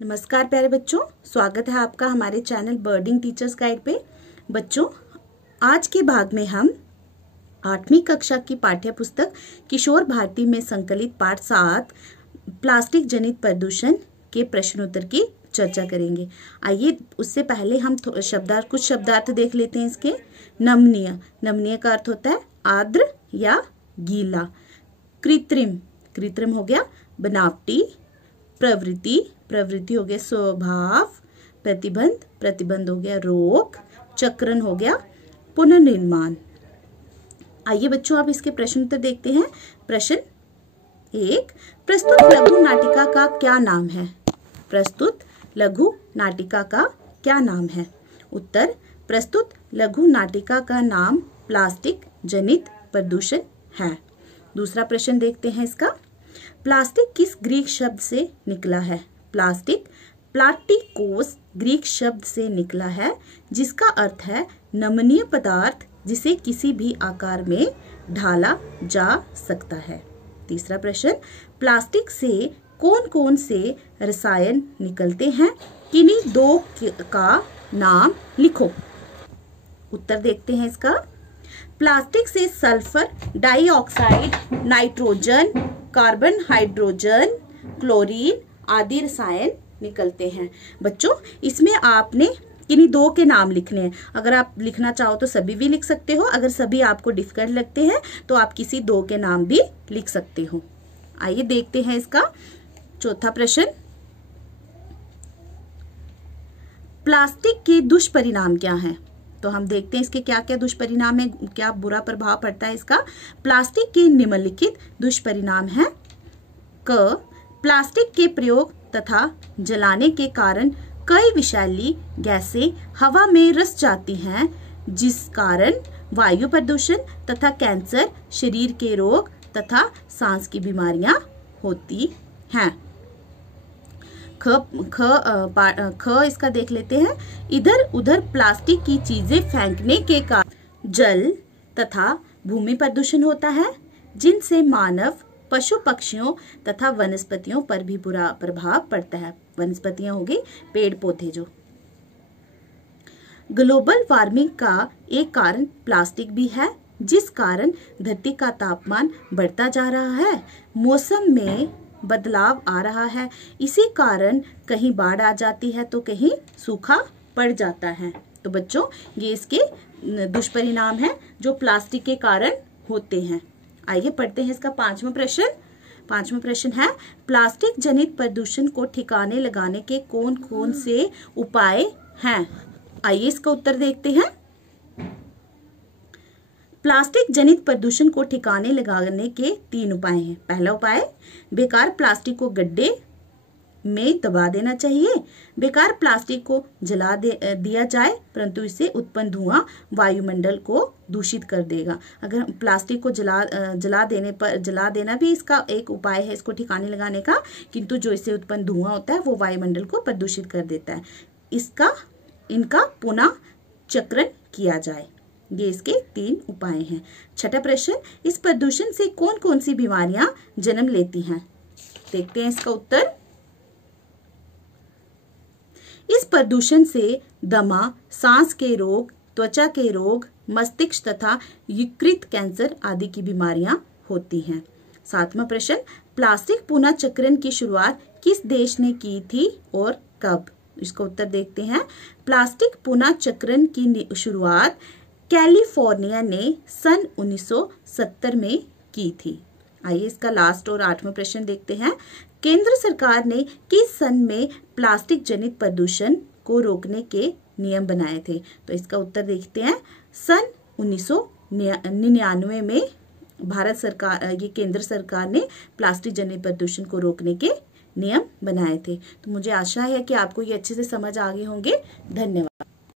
नमस्कार प्यारे बच्चों, स्वागत है आपका हमारे चैनल बर्डिंग टीचर्स गाइड पे। बच्चों, आज के भाग में हम 8वीं कक्षा की पाठ्य पुस्तक किशोर भारती में संकलित पाठ 7 प्लास्टिक जनित प्रदूषण के प्रश्नोत्तर की चर्चा करेंगे। आइए उससे पहले हम कुछ शब्दार्थ देख लेते हैं इसके। नमनीय, नमनीय का अर्थ होता है आर्द्र या गीला। कृत्रिम, कृत्रिम हो गया बनावटी। प्रवृत्ति, प्रवृत्ति हो गया स्वभाव। प्रतिबंध, प्रतिबंध हो गया रोक। चक्रण हो गया पुनर्निर्माण। आइए बच्चों अब इसके प्रश्न उत्तर देखते हैं। प्रश्न 1, प्रस्तुत लघु नाटिका का क्या नाम है? प्रस्तुत लघु नाटिका का क्या नाम है? उत्तर, प्रस्तुत लघु नाटिका का नाम प्लास्टिक जनित प्रदूषण है। दूसरा प्रश्न देखते हैं इसका। प्लास्टिक किस ग्रीक शब्द से निकला है? प्लास्टिक प्लाटिकोस ग्रीक शब्द से निकला है, जिसका अर्थ है नमनीय पदार्थ जिसे किसी भी आकार में ढाला जा सकता है। तीसरा प्रश्न, प्लास्टिक से कौन कौन से रसायन निकलते हैं? किन्हीं दो का नाम लिखो। उत्तर देखते हैं इसका। प्लास्टिक से sulphur dioxide, nitrogen, carbon, hydrogen, chlorine आदि रसायन निकलते हैं। बच्चों, इसमें आपने किन्हीं दो के नाम लिखने हैं। अगर आप लिखना चाहो तो सभी भी लिख सकते हो। अगर सभी आपको डिफिकल्ट लगते हैं तो आप किसी दो के नाम भी लिख सकते हो। आइए देखते हैं इसका चौथा प्रश्न। प्लास्टिक के दुष्परिणाम क्या हैं? तो हम देखते हैं इसके क्या क्या दुष्परिणाम है, क्या बुरा प्रभाव पड़ता है इसका। प्लास्टिक के निम्नलिखित दुष्परिणाम है। क, प्लास्टिक के प्रयोग तथा जलाने के कारण कई विषैली गैसें हवा में रस जाती हैं, जिस कारण वायु प्रदूषण तथा कैंसर, शरीर के रोग तथा सांस की बीमारियां होती हैं। ख इसका देख लेते हैं। इधर उधर प्लास्टिक की चीजें फेंकने के कारण जल तथा भूमि प्रदूषण होता है, जिनसे मानव, पशु पक्षियों तथा वनस्पतियों पर भी बुरा प्रभाव पड़ता है। वनस्पतियां हो गई पेड़ पौधे जो। ग्लोबल वार्मिंग का एक कारण प्लास्टिक भी है, जिस कारण धरती का तापमान बढ़ता जा रहा है, मौसम में बदलाव आ रहा है। इसी कारण कहीं बाढ़ आ जाती है तो कहीं सूखा पड़ जाता है। तो बच्चों, ये इसके दुष्परिणाम हैं जो प्लास्टिक के कारण होते हैं। आइए पढ़ते हैं इसका पांचवा प्रश्न। पांचवा प्रश्न है, प्लास्टिक जनित प्रदूषण को ठिकाने लगाने के कौन कौन से उपाय हैं? आइए इसका उत्तर देखते हैं। प्लास्टिक जनित प्रदूषण को ठिकाने लगाने के 3 उपाय हैं। पहला उपाय, बेकार प्लास्टिक को गड्ढे में दबा देना चाहिए। बेकार प्लास्टिक को जला दिया जाए, परंतु इससे उत्पन्न धुआं वायुमंडल को दूषित कर देगा। अगर प्लास्टिक को जला देना भी इसका एक उपाय है इसको ठिकाने लगाने का, किंतु जो इससे उत्पन्न धुआं होता है वो वायुमंडल को प्रदूषित कर देता है। इनका पुनः चक्रण किया जाए। ये इसके 3 उपाय हैं। छठा प्रश्न, इस प्रदूषण से कौन कौन सी बीमारियां जन्म लेती हैं? देखते हैं इसका उत्तर। इस प्रदूषण से दमा, सांस के रोग, त्वचा के रोग, मस्तिष्क तथा यकृत कैंसर आदि की बीमारियां होती हैं। 7वां प्रश्न, प्लास्टिक पुनः चक्रण की शुरुआत किस देश ने की थी और कब? इसका उत्तर देखते हैं। प्लास्टिक पुनः चक्रण की शुरुआत कैलिफोर्निया ने सन 1970 में की थी। आइए इसका लास्ट और 8वां प्रश्न देखते हैं। केंद्र सरकार ने किस सन में प्लास्टिक जनित प्रदूषण को रोकने के नियम बनाए थे? तो इसका उत्तर देखते हैं। सन 1999 में भारत सरकार, ये केंद्र सरकार ने प्लास्टिक जनित प्रदूषण को रोकने के नियम बनाए थे। तो मुझे आशा है कि आपको ये अच्छे से समझ आ गए होंगे। धन्यवाद।